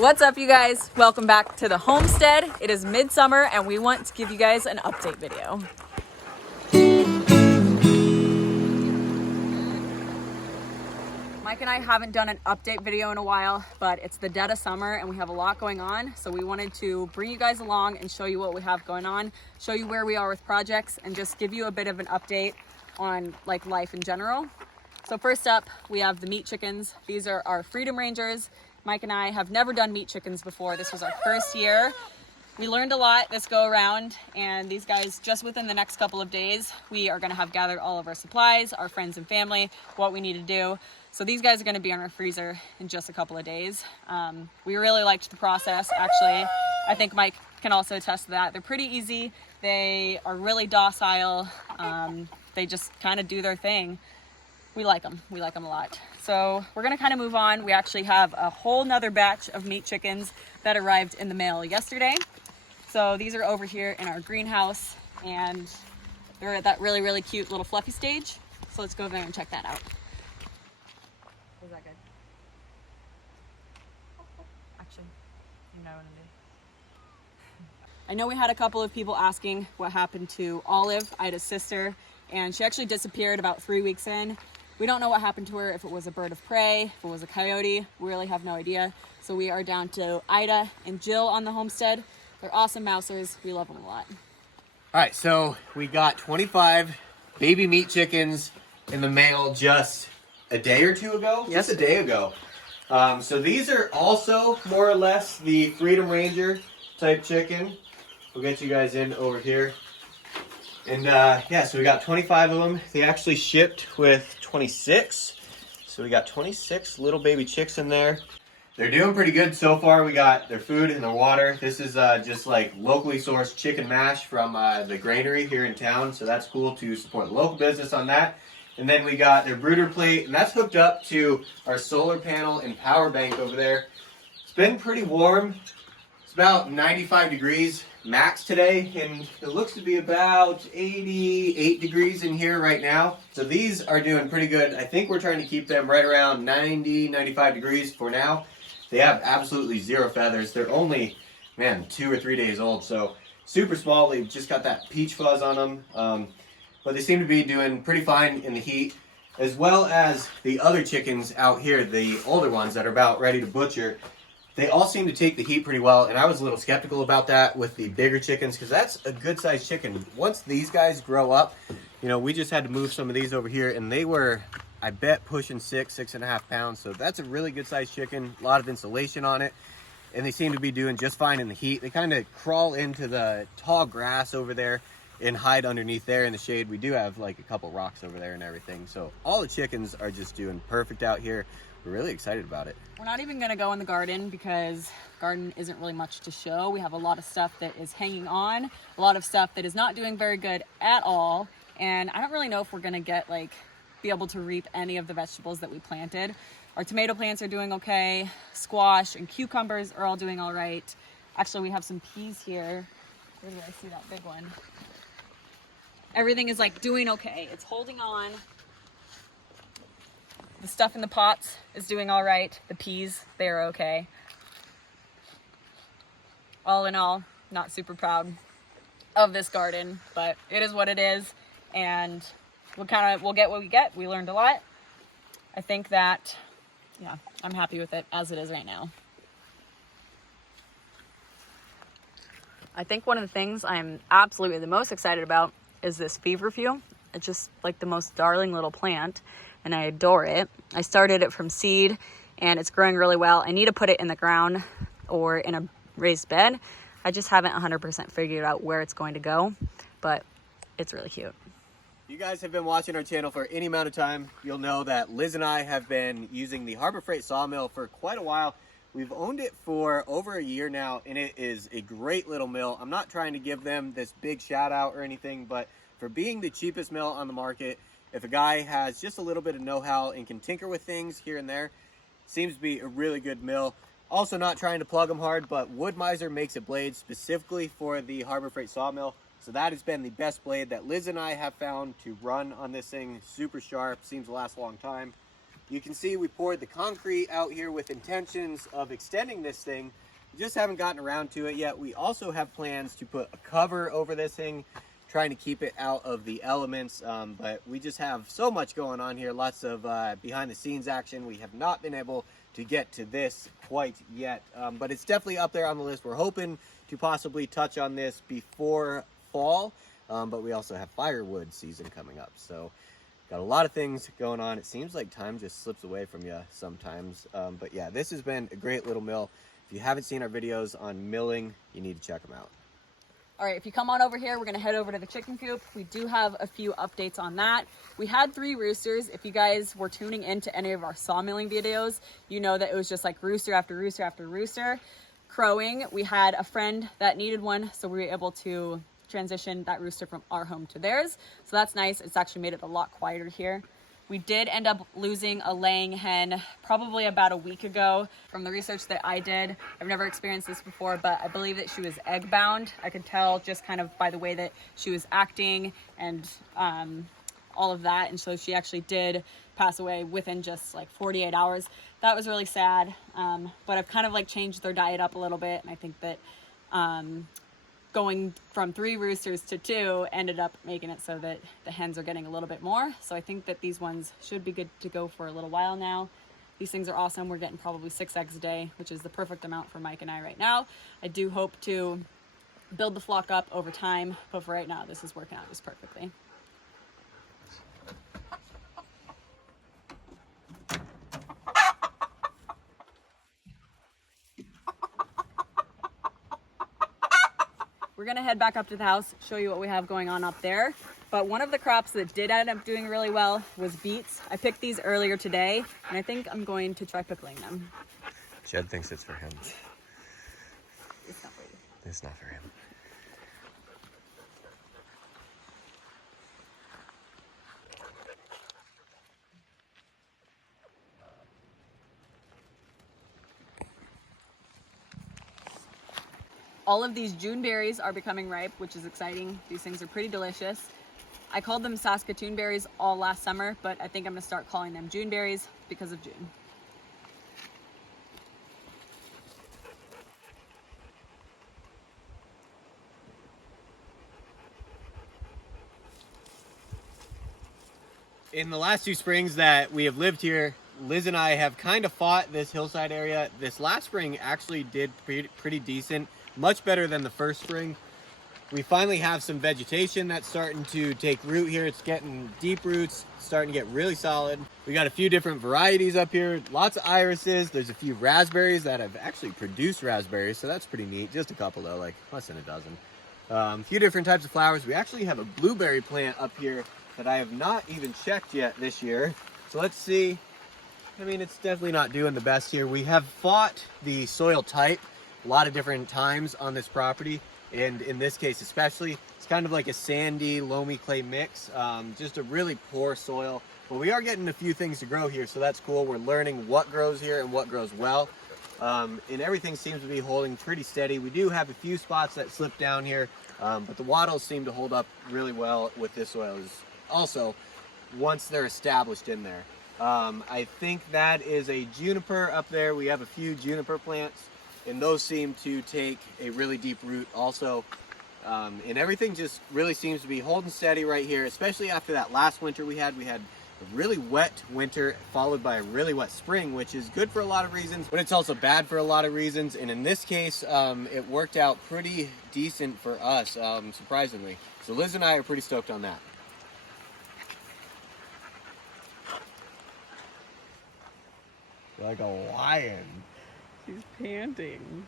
What's up, you guys? Welcome back to the Homestead. It is midsummer and we want to give you guys an update video. Mike and I haven't done an update video in a while, but it's the dead of summer and we have a lot going on. So we wanted to bring you guys along and show you what we have going on, show you where we are with projects, and just give you a bit of an update on like life in general. So first up, we have the meat chickens. These are our Freedom Rangers. Mike and I have never done meat chickens before. This was our first year. We learned a lot this go around, and these guys, just within the next couple of days, we are gonna have gathered all of our supplies, our friends and family, what we need to do. So these guys are gonna be on our freezer in just a couple of days. We really liked the process, actually. I think Mike can also attest to that. They're pretty easy. They are really docile. They just kind of do their thing. We like them a lot. So we're gonna kind of move on. We actually have a whole nother batch of meat chickens that arrived in the mail yesterday. So these are over here in our greenhouse, and they're at that really, really cute little fluffy stage. So let's go over there and check that out. Was that good? Actually, you know what I'm doing. I know we had a couple of people asking what happened to Olive, Ida's sister, and she actually disappeared about 3 weeks in. We don't know what happened to her, if it was a bird of prey, if it was a coyote. We really have no idea. So we are down to Ida and Jill on the homestead. They're awesome mousers. We love them a lot. All right, so we got 25 baby meat chickens in the mail just a day or two ago. Yes. Just a day ago. So these are also more or less the Freedom Ranger type chicken. We'll get you guys in over here. And yeah, so we got 25 of them. They actually shipped with 26. So we got 26 little baby chicks in there. They're doing pretty good so far. We got their food and their water. This is just like locally sourced chicken mash from the granary here in town. So that's cool to support the local business on that. And then we got their brooder plate, and that's hooked up to our solar panel and power bank over there. It's been pretty warm. It's about 95 degrees max today, and it looks to be about 88 degrees in here right now. So these are doing pretty good. I think we're trying to keep them right around 90, 95 degrees for now. They have absolutely zero feathers. They're only, 2 or 3 days old, so super small. They've just got that peach fuzz on them, but they seem to be doing pretty fine in the heat, as well as the other chickens out here, the older ones that are about ready to butcher. They all seem to take the heat pretty well, and I was a little skeptical about that with the bigger chickens, because that's a good-sized chicken. Once these guys grow up, we just had to move some of these over here, and they were, I bet, pushing 6.5 pounds, so that's a really good-sized chicken, a lot of insulation on it, and they seem to be doing just fine in the heat. They kind of crawl into the tall grass over there and hide underneath there in the shade. We do have like a couple rocks over there and everything, so all the chickens are just doing perfect out here. We're really excited about it. We're not even gonna go in the garden because garden isn't really much to show. We have a lot of stuff that is hanging on, a lot of stuff that is not doing very good at all. And I don't really know if we're gonna be able to reap any of the vegetables that we planted. Our tomato plants are doing okay. Squash and cucumbers are all doing all right. Actually, we have some peas here. Where do I see that big one? Everything is doing okay. It's holding on. The stuff in the pots is doing all right. The peas, they're okay. All in all, not super proud of this garden, but it is what it is. And we'll get what we get. We learned a lot. I think that, yeah, I'm happy with it as it is right now. I think one of the things I'm absolutely the most excited about is this feverfew. It's just like the most darling little plant, and I adore it. I started it from seed, and it's growing really well. I need to put it in the ground or in a raised bed. I just haven't 100% figured out where it's going to go, but it's really cute. If you guys have been watching our channel for any amount of time, you'll know that Liz and I have been using the Harbor Freight Sawmill for quite a while. We've owned it for over a year now, and it is a great little mill. I'm not trying to give them this big shout out or anything, but for being the cheapest mill on the market, if a guy has just a little bit of know-how and can tinker with things here and there, seems to be a really good mill. Also, not trying to plug them hard, but Wood Miser makes a blade specifically for the Harbor Freight Sawmill. So that has been the best blade that Liz and I have found to run on this thing. Super sharp, seems to last a long time. You can see we poured the concrete out here with intentions of extending this thing. We just haven't gotten around to it yet. We also have plans to put a cover over this thing, trying to keep it out of the elements, but we just have so much going on here, lots of behind the scenes action. We have not been able to get to this quite yet, but it's definitely up there on the list. We're hoping to possibly touch on this before fall, but we also have firewood season coming up, so got a lot of things going on. It seems like time just slips away from you sometimes, but yeah, this has been a great little mill. If you haven't seen our videos on milling, you need to check them out. All right, if you come on over here, we're gonna head over to the chicken coop. We do have a few updates on that. We had 3 roosters. If you guys were tuning into any of our sawmilling videos, you know that it was just like rooster after rooster after rooster crowing. We had a friend that needed one, so we were able to transition that rooster from our home to theirs. So that's nice. It's actually made it a lot quieter here. We did end up losing a laying hen probably about a week ago. From the research that I did, I've never experienced this before, but I believe that she was egg bound. I could tell just kind of by the way that she was acting and all of that. And so she actually did pass away within just like 48 hours. That was really sad. But I've kind of like changed their diet up a little bit. And I think that going from 3 roosters to 2 ended up making it so that the hens are getting a little bit more. So I think that these ones should be good to go for a little while now. These things are awesome. We're getting probably 6 eggs a day, which is the perfect amount for Mike and I right now. I do hope to build the flock up over time, but for right now, this is working out just perfectly. We're gonna head back up to the house, show you what we have going on up there. But one of the crops that did end up doing really well was beets. I picked these earlier today, and I think I'm going to try pickling them. Jed thinks it's for him. It's not for you. It's not for him. All of these June berries are becoming ripe, which is exciting. These things are pretty delicious. I called them Saskatoon berries all last summer, but I think I'm gonna start calling them June berries because of June. In the last 2 springs that we have lived here, Liz and I have kind of fought this hillside area. This last spring actually did pretty decent, much better than the first spring. We finally have some vegetation that's starting to take root here. It's getting deep roots, starting to get really solid. We got a few different varieties up here, lots of irises. There's a few raspberries that have actually produced raspberries, so that's pretty neat. Just a couple though, like less than a dozen. A few different types of flowers. We actually have a blueberry plant up here that I have not even checked yet this year. So let's see. I mean, it's definitely not doing the best here. We have fought the soil type a lot of different times on this property, and in this case especially, it's kind of like a sandy, loamy clay mix, just a really poor soil. But we are getting a few things to grow here, so that's cool. We're learning what grows here and what grows well, and everything seems to be holding pretty steady. We do have a few spots that slip down here, but the wattles seem to hold up really well with this soil also once they're established in there. I think that is a juniper up there. We have a few juniper plants, and those seem to take a really deep root also. And everything just really seems to be holding steady right here, especially after that last winter we had. We had a really wet winter followed by a really wet spring, which is good for a lot of reasons, but it's also bad for a lot of reasons. And in this case, it worked out pretty decent for us, surprisingly. So Liz and I are pretty stoked on that. Like a lion. She's panting.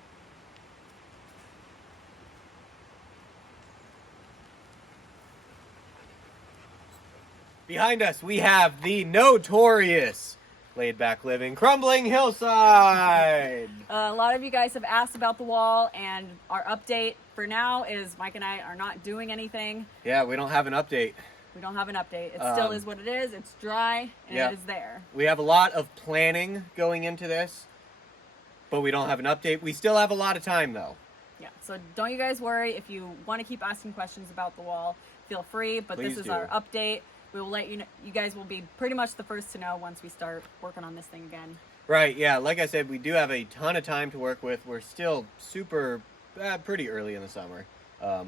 Behind us, we have the notorious laid back living crumbling hillside. A lot of you guys have asked about the wall, and our update for now is Mike and I are not doing anything. Yeah, we don't have an update. We don't have an update. It still is what it is. It's dry, and it is there. We have a lot of planning going into this, but we don't have an update. We still have a lot of time, though. Yeah, so don't you guys worry. If you want to keep asking questions about the wall, feel free, but Please this is do. our update. we will let you know. You guys will be pretty much the first to know once we start working on this thing again. Right, yeah, like I said, we do have a ton of time to work with. We're still pretty early in the summer.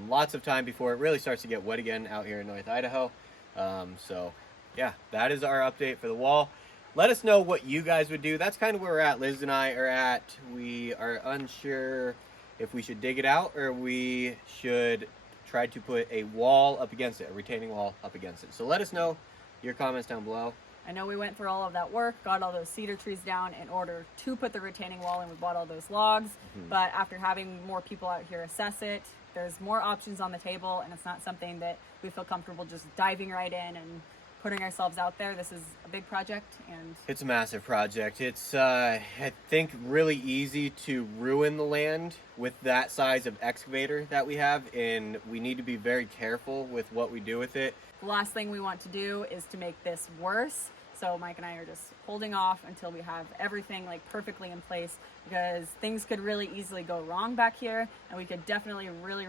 Lots of time before it really starts to get wet again out here in North Idaho. So, yeah, that is our update for the wall. Let us know what you guys would do. That's kind of where we're at. Liz and I are at. We are unsure if we should dig it out or we should try to put a wall up against it, a retaining wall up against it. So let us know your comments down below. I know we went through all of that work, got all those cedar trees down in order to put the retaining wall in. We bought all those logs, but after having more people out here assess it, there's more options on the table, and it's not something that we feel comfortable just diving right in and putting ourselves out there. This is a big project, and it's a massive project. It's I think really easy to ruin the land with that size of excavator that we have, and we need to be very careful with what we do with it. The last thing we want to do is to make this worse. So Mike and I are just holding off until we have everything like perfectly in place, because things could really easily go wrong back here, and we could definitely really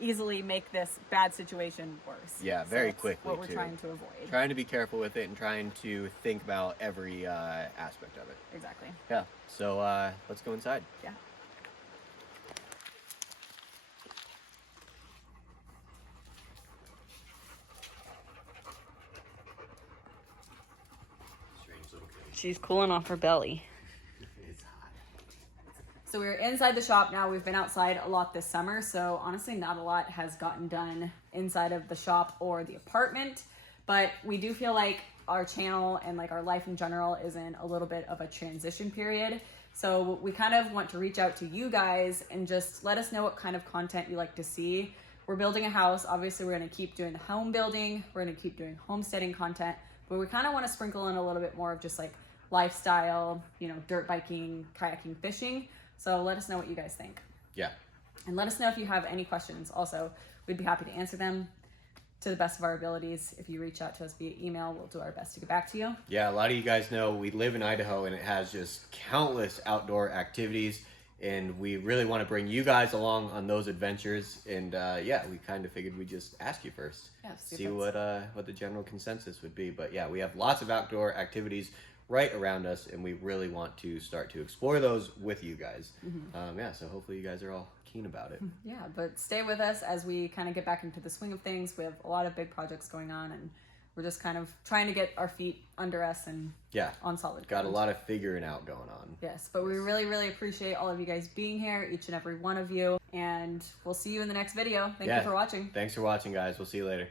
easily make this bad situation worse. Yeah, very quickly. What we're trying to avoid. Trying to be careful with it and trying to think about every aspect of it. Exactly. Yeah. So let's go inside. Yeah. She's cooling off her belly. It's hot. So we're inside the shop now. We've been outside a lot this summer, so honestly not a lot has gotten done inside of the shop or the apartment, but we do feel like our channel and like our life in general is in a little bit of a transition period. So we kind of want to reach out to you guys and just let us know what kind of content you like to see. We're building a house. Obviously we're going to keep doing the home building. We're going to keep doing homesteading content, but we kind of want to sprinkle in a little bit more of just like lifestyle, you know, dirt biking, kayaking, fishing. So let us know what you guys think. Yeah. And let us know if you have any questions. Also, we'd be happy to answer them to the best of our abilities. If you reach out to us via email, we'll do our best to get back to you. Yeah, a lot of you guys know we live in Idaho and it has just countless outdoor activities, and we really want to bring you guys along on those adventures. And yeah, we kind of figured we'd just ask you first. Yeah, see what the general consensus would be. But yeah, we have lots of outdoor activities right around us, and we really want to start to explore those with you guys. Yeah, so hopefully you guys are all keen about it. Yeah, but stay with us as we kind of get back into the swing of things. We have a lot of big projects going on, and we're just kind of trying to get our feet under us and on solid ground. Got a lot of figuring out going on. Yes, but we really appreciate all of you guys being here, each and every one of you, and we'll see you in the next video. Thank you for watching. Thanks for watching, guys. We'll see you later.